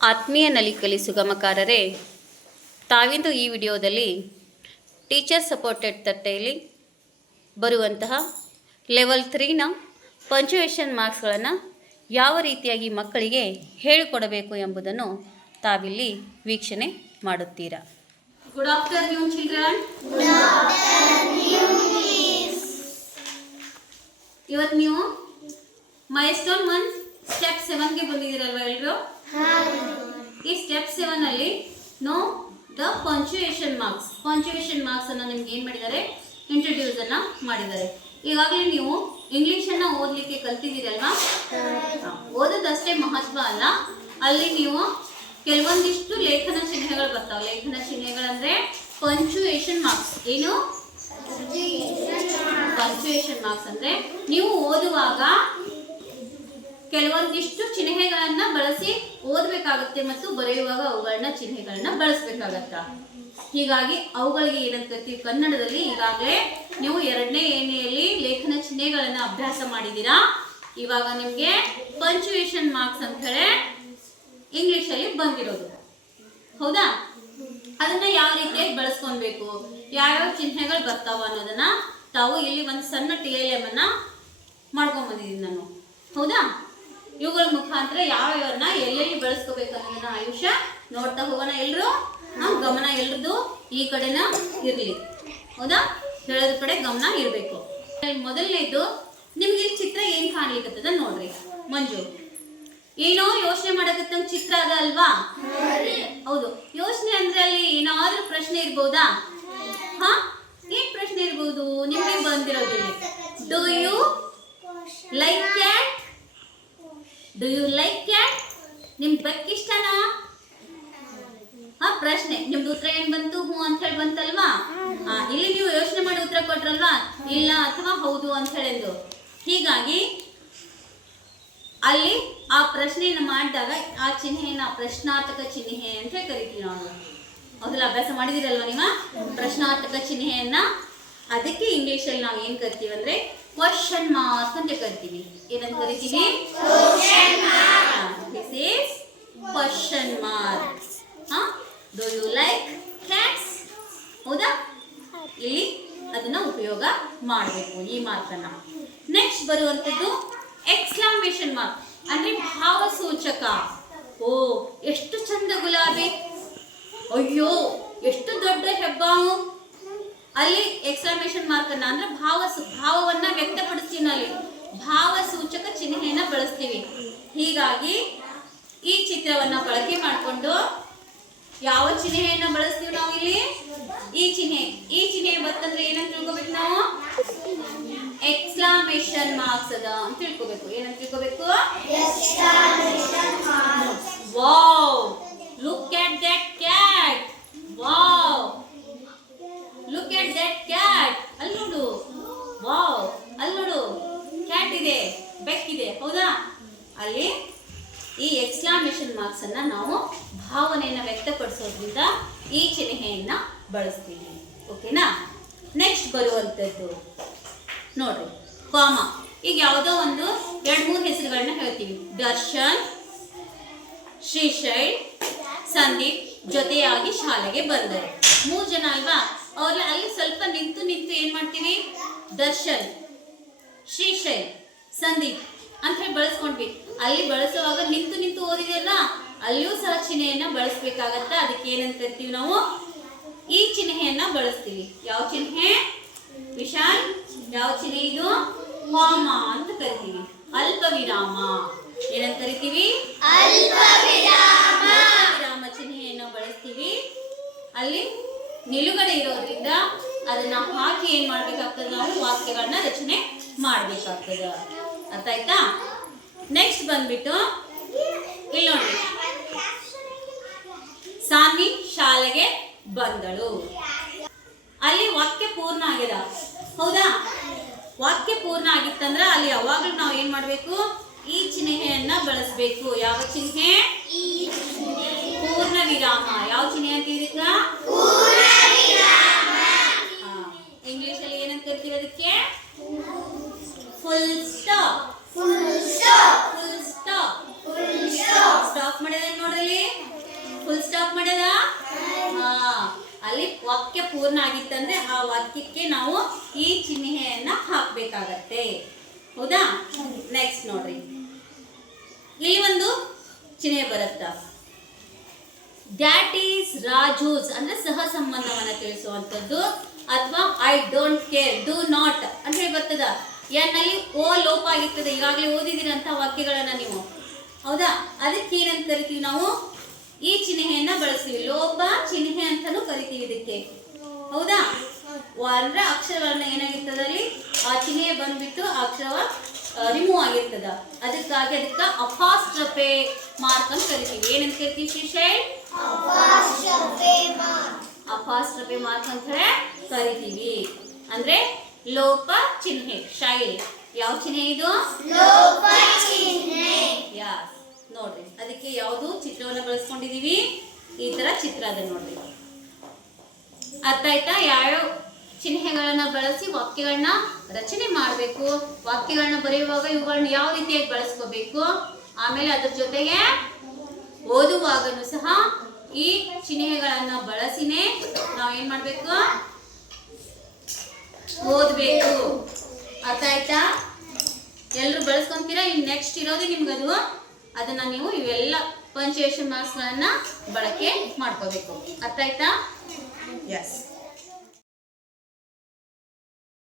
ಆತ್ಮೀಯ ನಲಿಕಲಿ ಸುಗಮಕಾರರೇ, ತಾವಿಂದು ಈ ವಿಡಿಯೋದಲ್ಲಿ ಟೀಚರ್ ಸಪೋರ್ಟೆಡ್ ತಟ್ಟೆಯಲ್ಲಿ ಬರುವಂತಹ ಲೆವೆಲ್ 3ನ ಪಂಚುಯೇಷನ್ ಮಾರ್ಕ್ಸ್ಗಳನ್ನು ಯಾವ ರೀತಿಯಾಗಿ ಮಕ್ಕಳಿಗೆ ಹೇಳಿಕೊಡಬೇಕು ಎಂಬುದನ್ನು ತಾವಿಲ್ಲಿ ವೀಕ್ಷಣೆ ಮಾಡುತ್ತೀರಾ. Good afternoon children. ಇವತ್ತು ನೀವು ಮೈಲ್ಸ್ಟೋನ್ 1 ಸ್ಟೆಪ್ 7ಗೆ ಬಂದಿದ್ದೀರಲ್ವ ಎಲ್ಲರೂ? ಈ ಸ್ಟೆಪ್ 7 ಅಲ್ಲಿ ನೋ ದ ಪಂಚುಯೇಷನ್ ಮಾರ್ಕ್ಸ್ ಅನ್ನು ನಿಮ್ಗೆ ಏನು ಮಾಡಿದ್ದಾರೆ, ಇಂಟ್ರೊಡ್ಯೂಸ್ ಅನ್ನ ಮಾಡಿದ್ದಾರೆ. ಈಗಾಗಲೇ ನೀವು ಇಂಗ್ಲಿಷನ್ನ ಓದಲಿಕ್ಕೆ ಕಲ್ತಿದ್ದೀರಲ್ವಾ? ಓದೋದಷ್ಟೇ ಮಹತ್ವ ಅಲ್ಲ, ಅಲ್ಲಿ ನೀವು ಕೆಲವೊಂದಿಷ್ಟು ಲೇಖನ ಚಿಹ್ನೆಗಳು ಬರ್ತಾವೆ. ಲೇಖನ ಚಿಹ್ನೆಗಳಂದ್ರೆ ಪಂಚುಯೇಷನ್ ಮಾರ್ಕ್ಸ್. ಏನು ಪಂಚುಯೇಷನ್ ಮಾರ್ಕ್ಸ್ ಅಂದ್ರೆ ನೀವು ಓದುವಾಗ ಕೆಲವೊಂದಿಷ್ಟು ಚಿಹ್ನೆಗಳನ್ನ ಬಳಸಿ ಓದಬೇಕಾಗುತ್ತೆ ಮತ್ತು ಬರೆಯುವಾಗ ಅವುಗಳನ್ನ ಚಿಹ್ನೆಗಳನ್ನ ಬಳಸಬೇಕಾಗತ್ತ. ಹೀಗಾಗಿ ಅವುಗಳಿಗೆ ಏನಂತ ಕರಿತೀವಿ ಕನ್ನಡದಲ್ಲಿ. ಈಗಾಗಲೇ ನೀವು 2ನೇ ಏಣಿಯಲ್ಲಿ ಲೇಖನ ಚಿಹ್ನೆಗಳನ್ನ ಅಭ್ಯಾಸ ಮಾಡಿದ್ದೀರಾ. ಇವಾಗ ನಿಮ್ಗೆ ಪಂಚುಯೇಷನ್ ಮಾರ್ಕ್ಸ್ ಅಂತ ಹೇಳಿ ಇಂಗ್ಲಿಷಲ್ಲಿ ಬಂದಿರೋದು, ಹೌದಾ? ಅದನ್ನ ಯಾವ ರೀತಿಯಾಗಿ ಬಳಸ್ಕೊಳ್ಬೇಕು, ಯಾವ್ಯಾವ ಚಿಹ್ನೆಗಳು ಬರ್ತಾವ ಅನ್ನೋದನ್ನ ತಾವು ಇಲ್ಲಿ ಒಂದು ಸಣ್ಣ TLM ಅನ್ನ ಮಾಡ್ಕೊಂಡ್ ಬಂದಿದ್ದೀನಿ ನಾನು, ಹೌದಾ? ಇವುಗಳ ಮುಖಾಂತರ ಯಾವ್ಯಾವನ್ನ ಎಲ್ಲೆಲ್ಲಿ ಬಳಸ್ಕೋಬೇಕು ಅನ್ನೋದನ್ನ ಆಯುಷ್ಯ ನೋಡ್ತಾ ಹೋಗೋಣ. ಎಲ್ಲರೂ ಗಮನ ಎಲ್ರದ್ದು ಈ ಕಡೆನ ಇರ್ಲಿ, ಹೌದಾ? ಹೇಳೋದ್ರ ಕಡೆ ಗಮನ ಇರಬೇಕು. ಮೊದಲನೇದು ನಿಮ್ಗೆ ಈ ಚಿತ್ರ ಏನ್ ಕಾಣ್ಲಿಕ್ಕತ್ತದ ನೋಡ್ರಿ. ಮಂಜು ಏನೋ ಯೋಚನೆ ಮಾಡಕತ್ತಂಗ ಚಿತ್ರ ಅದ ಅಲ್ವಾ? ಹೌದು. ಯೋಚನೆ ಅಂದ್ರೆ ಅಲ್ಲಿ ಏನಾದ್ರೂ ಪ್ರಶ್ನೆ ಇರ್ಬೋದಾ? ಏನ್ ಪ್ರಶ್ನೆ ಇರ್ಬೋದು ನಿಮ್ಗೆ ಬಂದಿರೋದ್ರಲ್ಲಿ? Do you like cat? ನಿಮ್ಗೆ ಬೆಕ್ಕಿಷ್ಟನಾ? ಪ್ರಶ್ನೆ. ನಿಮ್ದು ಉತ್ತರ ಏನ್ ಬಂತು? ಹ್ಞೂ ಅಂತ ಹೇಳಿ ಬಂತಲ್ವಾ? ಇಲ್ಲಿ ನೀವು ಯೋಚನೆ ಮಾಡಿ ಉತ್ತರ ಕೊಟ್ರಲ್ವಾ, ಇಲ್ಲ ಅಥವಾ ಹೌದು ಅಂತ ಹೇಳಿದ್ದು. ಹೀಗಾಗಿ ಅಲ್ಲಿ ಆ ಪ್ರಶ್ನೆಯನ್ನು ಮಾಡಿದಾಗ ಆ ಚಿಹ್ನೆಯನ್ನ ಪ್ರಶ್ನಾರ್ಥಕ ಚಿಹ್ನೆ ಅಂತ ಕರಿತೀವಿ ನಾವು. ಹೌದಲ್ಲ? ಅಭ್ಯಾಸ ಮಾಡಿದಿರಲ್ವಾ ನೀವು ಪ್ರಶ್ನಾರ್ಥಕ ಚಿಹ್ನೆಯನ್ನ? ಅದಕ್ಕೆ ಇಂಗ್ಲಿಷಲ್ಲಿ ನಾವು ಏನ್ ಕರಿತೀವಿ ಅಂದ್ರೆ ಕ್ವಶನ್ ಮಾರ್ಕ್ ಅಂತ ಕರಿತೀವಿ. ಏನಂತ ಕರಿತೀವಿ? This is question mark. Do you like cats? ಹೌದಾ? ಇಲ್ಲಿ ಅದನ್ನ ಉಪಯೋಗ ಮಾಡಬೇಕು, ಈ ಮಾರ್ಕನ್ನ. ನೆಕ್ಸ್ಟ್ ಬರುವಂತದ್ದು ಎಕ್ಸ್ಕ್ಲಾಮೇಷನ್ ಮಾರ್ಕ್ ಅಂದ್ರೆ ಭಾವಸೂಚಕ. ಓ ಎಷ್ಟು ಚಂದ ಗುಲಾಬಿ, ಅಯ್ಯೋ ಎಷ್ಟು ದೊಡ್ಡ ಹೆಬ್ಬಾವು. ಅಲ್ಲಿ ಎಕ್ಸ್ಕ್ಲಾಮೇಷನ್ ಮಾರ್ಕ್ ಅನ್ನ ಅಂದ್ರೆ ಭಾವವನ್ನ ವ್ಯಕ್ತಪಡಿಸ್ತೀವಿ. ಅಲ್ಲಿ ಭಾವಸೂಚಕ ಚಿಹ್ನೆಯನ್ನ ಬಳಸ್ತೀವಿ. ಹೀಗಾಗಿ ಈ ಚಿತ್ರವನ್ನ ಬಳಕೆ ಮಾಡಿಕೊಂಡು ಯಾವ ಚಿಹ್ನೆಯನ್ನ ಬಳಸ್ತೀವಿ ನಾವು ಇಲ್ಲಿ? ಈ ಚಿಹ್ನೆ ಬರ್ತಂದ್ರೆ ಏನಂತ ತಿಳ್ಕೊಬೇಕು ನಾವು? ಎಕ್ಸ್ಕ್ಲಾಮೇಷನ್ ಮಾರ್ಕ್ಸ್ ಅದ ಅಂತ ತಿಳ್ಕೊಬೇಕು. ಏನಂತ ತಿಳ್ಕೊಬೇಕು? Wow, look at that cat. Wow, look at that cat. ಅಲ್ಲಿ ನೋಡು, ವಾವ್, ಅಲ್ಲಿ ನೋಡು, ಕ್ಯಾಟ್ ಇದೆ, ಬೆಕ್ಕಿದೆ, ಹೌದಾ? ಅಲ್ಲಿ ಈ ಎಕ್ಸ್ಕ್ಲಾಮೇಷನ್ ಮಾರ್ಕ್ಸ್ ಅನ್ನ ನಾವು ಭಾವನೆಯನ್ನ ವ್ಯಕ್ತಪಡಿಸೋದ್ರಿಂದ ಈ ಚಿಹ್ನೆಯನ್ನ ಬಳಸ್ತೀವಿ. ಓಕೆನಾ? ನೆಕ್ಸ್ಟ್ ಬರುವಂತದ್ದು ನೋಡ್ರಿ, ಕಾಮ. ಈಗ ಯಾವುದೋ ಒಂದು 2-3 ಹೆಸರುಗಳನ್ನ ಹೇಳ್ತೀವಿ. ದರ್ಶನ್, ಶ್ರೀಶೈಲ್, ಸಂದೀಪ್ ಜೊತೆಯಾಗಿ ಶಾಲೆಗೆ ಬಂದರು. 3 ಜನ ಅಲ್ವಾ? ಅವ್ರ ಅಲ್ಲಿ ಸ್ವಲ್ಪ ನಿಂತು ಏನ್ ಮಾಡ್ತೀವಿ? ದರ್ಶನ್, ಶ್ರೀಶೈಲ್, ಸಂದೀಪ್ ಅಂತ ಹೇಳಿ ಬಳಸ್ಕೊಂಡ್ವಿ. ಅಲ್ಲಿ ಬಳಸುವಾಗ ನಿಂತು ಓದಿದೆಲ್ಲ, ಅಲ್ಲಿಯೂ ಸಹ ಚಿಹ್ನೆಯನ್ನ ಬಳಸ್ಬೇಕಾಗತ್ತ. ಅದಕ್ಕೆ ಏನಂತ ಕರಿತೀವಿ ನಾವು? ಈ ಚಿಹ್ನೆಯನ್ನ ಬಳಸ್ತೀವಿ. ಯಾವ ಚಿಹ್ನೆ ವಿಶಾಲ್? ಯಾವ ಚಿಹ್ನೆ ಇದು? ಕಾಮ ಅಂತ ಕರಿತೀವಿ. ಅಲ್ಪ ವಿರಾಮ ಏನಂತ ಕರಿತೀವಿ? ವಿರಾಮ ಚಿಹ್ನೆಯನ್ನ ಬಳಸ್ತೀವಿ. ಅಲ್ಲಿ ನಿಲುಗಡೆ ಇರೋದ್ರಿಂದ ಅದನ್ನ ಹಾಕಿ ಏನ್ ಮಾಡ್ಬೇಕಾಗ್ತದೆ? ನಾವು ವಾಕ್ಯಗಳನ್ನ ರಚನೆ ಮಾಡ್ಬೇಕಾಗ್ತದ. ಅರ್ಥ ಆಯ್ತಾ? ನೆಕ್ಸ್ಟ್ ಬಂದ್ಬಿಟ್ಟು ಇಲ್ಲಿ ನೋಡಿ, ಸಾನ್ವಿ ಶಾಲೆಗೆ ಬಂದಳು. ಅಲ್ಲಿ ವಾಕ್ಯ ಪೂರ್ಣ ಆಗ್ಯದ, ಹೌದಾ? ವಾಕ್ಯ ಪೂರ್ಣ ಆಗಿತ್ತಂದ್ರ ಅಲ್ಲಿ ಯಾವಾಗಲೂ ನಾವು ಏನ್ ಮಾಡ್ಬೇಕು? ಈ ಚಿಹ್ನೆಯನ್ನ ಬಳಸಬೇಕು. ಯಾವ ಚಿಹ್ನೆ? ಪೂರ್ಣ ವಿರಾಮ. ಯಾವ ಚಿಹ್ನೆ ಅಂತ ಇದಕ್ಕ? ಇಂಗ್ಲಿಷ್ ಅಲ್ಲಿ ಏನಂತ ಕರಿತೀವಿ ಅದಕ್ಕೆ? Full stop. ಸ್ಟಾಪ್ ಮಾಡಿದ್ರೆ ನೋಡ್ರಿ, ಅದಕ್ಕೆ ನಾವು ಈ ಚಿಹ್ನೆಯನ್ನ ಹಾಕಬೇಕಾಗತ್ತೆ. ಹೌದಾ? ನೆಕ್ಸ್ಟ್ ನೋಡ್ರಿ, ಇಲ್ಲಿ ಒಂದು ಚಿಹ್ನೆ ಬರುತ್ತಾ, ದ್ಯಾಟ್ ಈಸ್ ರಾಜೂಸ್ ಅಂದ್ರೆ ಸಹ ಸಂಬಂಧವನ್ನ ತಿಳಿಸುವಂಥದ್ದು, ಅಥವಾ I don't care, do not ಅಂತ ಹೇಳಿ ಬರ್ತದ. ಎನ್ನಲ್ಲಿ ಓ ಲೋಪ ಆಗಿರ್ತದೆ, ಈಗಾಗಲೇ ಓದಿದಿರಂತ ವಾಕ್ಯಗಳನ್ನ ನೀವು. ಹೌದಾ? ಅದಕ್ಕೆ ಏನಂತ ಕರಿತೀವಿ ನಾವು? ಈ ಚಿಹ್ನೆಯನ್ನ ಬಳಸ್ತೀವಿ, ಲೋಪ ಚಿಹ್ನೆ ಅಂತಾನು ಕರಿತೀವಿ ಇದಕ್ಕೆ. ಹೌದಾ? ಅಂದ್ರೆ ಅಕ್ಷರಗಳನ್ನ ಏನಾಗಿರ್ತದ ಅಲ್ಲಿ ಆ ಚಿಹ್ನೆ ಬಂದ್ಬಿಟ್ಟು ಅಕ್ಷರ ರಿಮೂವ್ ಆಗಿರ್ತದ. ಅದಕ್ಕಾಗಿ ಅದಕ್ಕೆ ಅಪಾಸ್ಟ್ರಫೆ ಮಾರ್ಕ್ ಅಂತ ಕರಿತೀವಿ. ಏನಂತ ಕರಿತೀವಿ ಶ್ರೀಶೈಲ್? ಅಪಾಸ್ಟ್ರಫೆ ಮಾರ್ಕ್ ಅಂತ ಹೇಳಿ ಕರಿತೀವಿ. ಅಂದ್ರೆ ಲೋಪ ಚಿಹ್ನೆ. ಶೈಲ್ ಯಾವ ಚಿಹ್ನೆ ಇದು? ಲೋಪ ಚಿಹ್ನೆ. ಯಸ್, ನೋಡ್ರಿ ಅದಕ್ಕೆ ಯಾವುದು ಚಿತ್ರವನ್ನ ಬಳಸ್ಕೊಂಡಿದೀವಿ? ಈ ತರ ಚಿತ್ರ ಅದ ನೋಡ್ರಿ. ಅರ್ಥ ಆಯ್ತಾ? ಯಾವ್ಯಾವ ಚಿಹ್ನೆಗಳನ್ನ ಬಳಸಿ ವಾಕ್ಯಗಳನ್ನ ರಚನೆ ಮಾಡಬೇಕು, ವಾಕ್ಯಗಳನ್ನ ಬರೆಯುವಾಗ ಇವುಗಳನ್ನ ಯಾವ ರೀತಿಯಾಗಿ ಬಳಸ್ಕೋಬೇಕು, ಆಮೇಲೆ ಅದ್ರ ಜೊತೆಗೆ ಓದುವಾಗನು ಸಹ ಈ ಚಿಹ್ನೆಗಳನ್ನ ಬಳಸಿನೇ ನಾವೇನ್ ಮಾಡ್ಬೇಕು? ಓದ್ಬೇಕು. ಅರ್ಥ ಆಯ್ತಾ? ಎಲ್ರು ಬಳಸ್ಕೊಂತೀರಾ? ಇನ್ ನೆಕ್ಸ್ಟ್ ಇರೋದು ನಿಮ್ಗದು, ಅದನ್ನ ನೀವು ಇವೆಲ್ಲ ಪಂಚುಯೇಷನ್ ಮಾರ್ಕ್ಸ್ ಗಳನ್ನ ಬಳಕೆ ಮಾಡ್ಕೋಬೇಕು. ಅರ್ಥ ಆಯ್ತಾ? ಎಸ್.